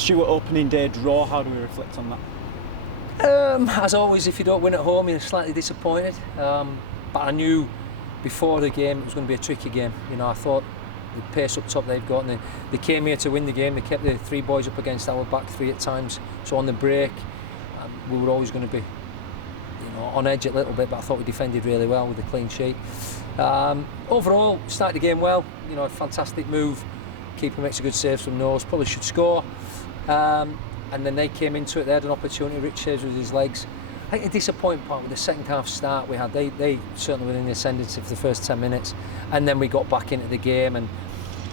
Stuart, opening day draw, how do we reflect on that? As always, if you don't win at home, you're slightly disappointed. But I knew before the game it was going to be a tricky game. You know, I thought the pace up top they've got, and they came here to win the game. They kept the three boys up against our back three at times. So on the break, we were always going to be, you know, on edge a little bit. But I thought we defended really well with a clean sheet. Overall, started the game well. You know, a fantastic move. Keeper makes a good save from nose. Probably should score. And then they came into it. They had an opportunity. Rich saves with his legs. I think the disappointing part with the second half start we had, they certainly were in the ascendancy for the first 10 minutes, and then we got back into the game, and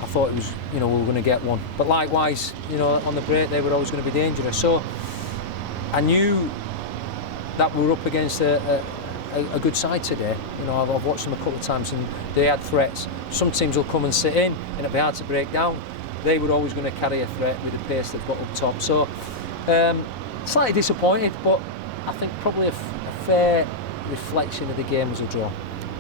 I thought it was, you know, we were going to get one. But likewise, you know, on the break they were always going to be dangerous. So I knew that we were up against a good side today. You know, I've watched them a couple of times, and they had threats. Some teams will come and sit in, and it'll be hard to break down. They were always going to carry a threat with the pace they've got up top. So slightly disappointed, but I think probably a fair reflection of the game was a draw.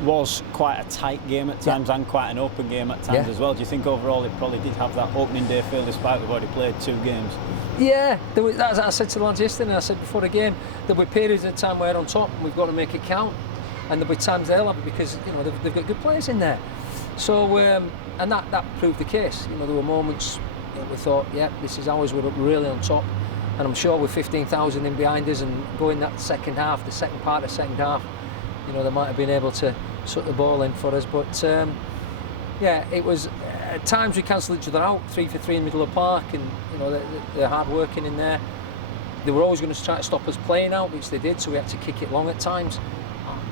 Was quite a tight game at times, and quite an open game at times as well. Do you think overall it probably did have that opening day feel, despite we've already played 2 games? Yeah, as I said to the lads yesterday, and I said before the game, there'll be periods of time where we're on top and we've got to make it count, and there'll be times they'll have it because, you know, they've got good players in there. So and that proved the case. You know, there were moments we thought, yeah, this is ours, we're really on top. And I'm sure with 15,000 in behind us and going that second half, the second part of the second half, you know, they might have been able to suck the ball in for us. But yeah, it was at times we cancelled each other out, 3 for 3 in the middle of the park, and you know they're hard working in there. They were always going to try to stop us playing out, which they did, so we had to kick it long at times.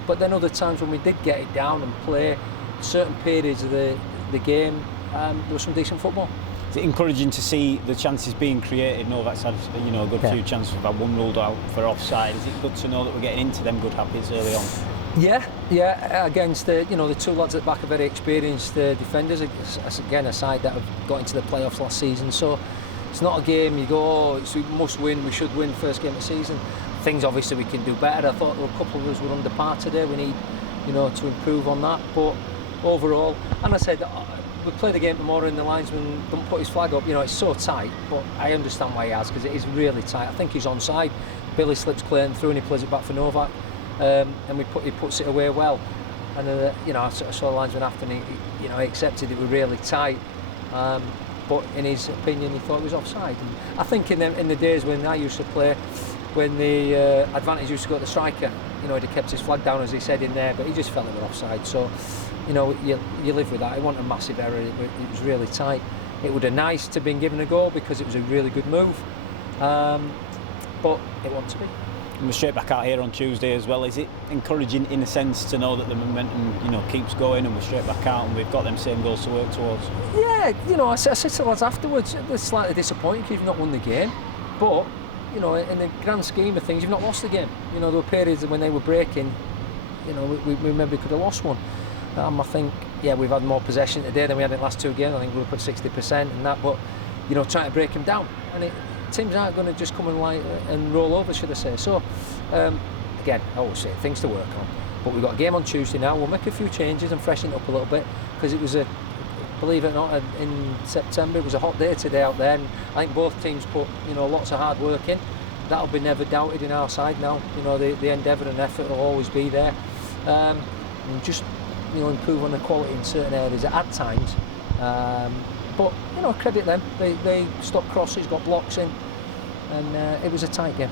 But then other times when we did get it down and play certain periods of the game, there was some decent football. Is it encouraging to see the chances being created? Novak's had, you know, a good few chances. We've had one ruled out for offside. Is it good to know that we're getting into them good habits early on? Yeah. Against the 2 lads at the back are very experienced defenders. It's again a side that have got into the playoffs last season. So it's not a game you go, oh, we must win, we should win first game of the season. Things obviously we can do better. I thought a couple of us were under par today. We need, you know, to improve on that. But overall, and I said, we play the game tomorrow and the linesman don't put his flag up. You know, it's so tight, but I understand why he has, because it is really tight. I think he's onside. Billy slips Clayton through and he plays it back for Novak, and he puts it away well. And you know, I saw the linesman after, and he accepted it was really tight. But in his opinion, he thought it was offside. And I think in the days when I used to play, when the advantage used to go to the striker, you know, he'd have kept his flag down, as he said in there, but he just felt it was offside. So, you know, you live with that. It wasn't a massive error, it was really tight. It would have been nice to have been given a goal because it was a really good move, but it wasn't to be. And we're straight back out here on Tuesday as well. Is it encouraging in a sense to know that the momentum, you know, keeps going and we're straight back out and we've got them same goals to work towards? Yeah, you know, I said to the lads afterwards, they're slightly disappointed because you've not won the game, but you know, in the grand scheme of things, you've not lost the game. You know, there were periods when they were breaking, you know, we maybe could have lost one. I think, yeah, we've had more possession today than we had in the last 2 games. I think we were up at 60% and that, but, you know, trying to break them down. And teams aren't going to just come and roll over, should I say. So, again, I always say, things to work on. But we've got a game on Tuesday now. We'll make a few changes and freshen it up a little bit, because it was believe it or not, in September, it was a hot day today out there. And I think both teams put, you know, lots of hard work in. That'll be never doubted in our side now. You know, the endeavour and effort will always be there. And just, you know, improve on the quality in certain areas at times. But, you know, credit them. They stopped crosses, got blocks in, and it was a tight game.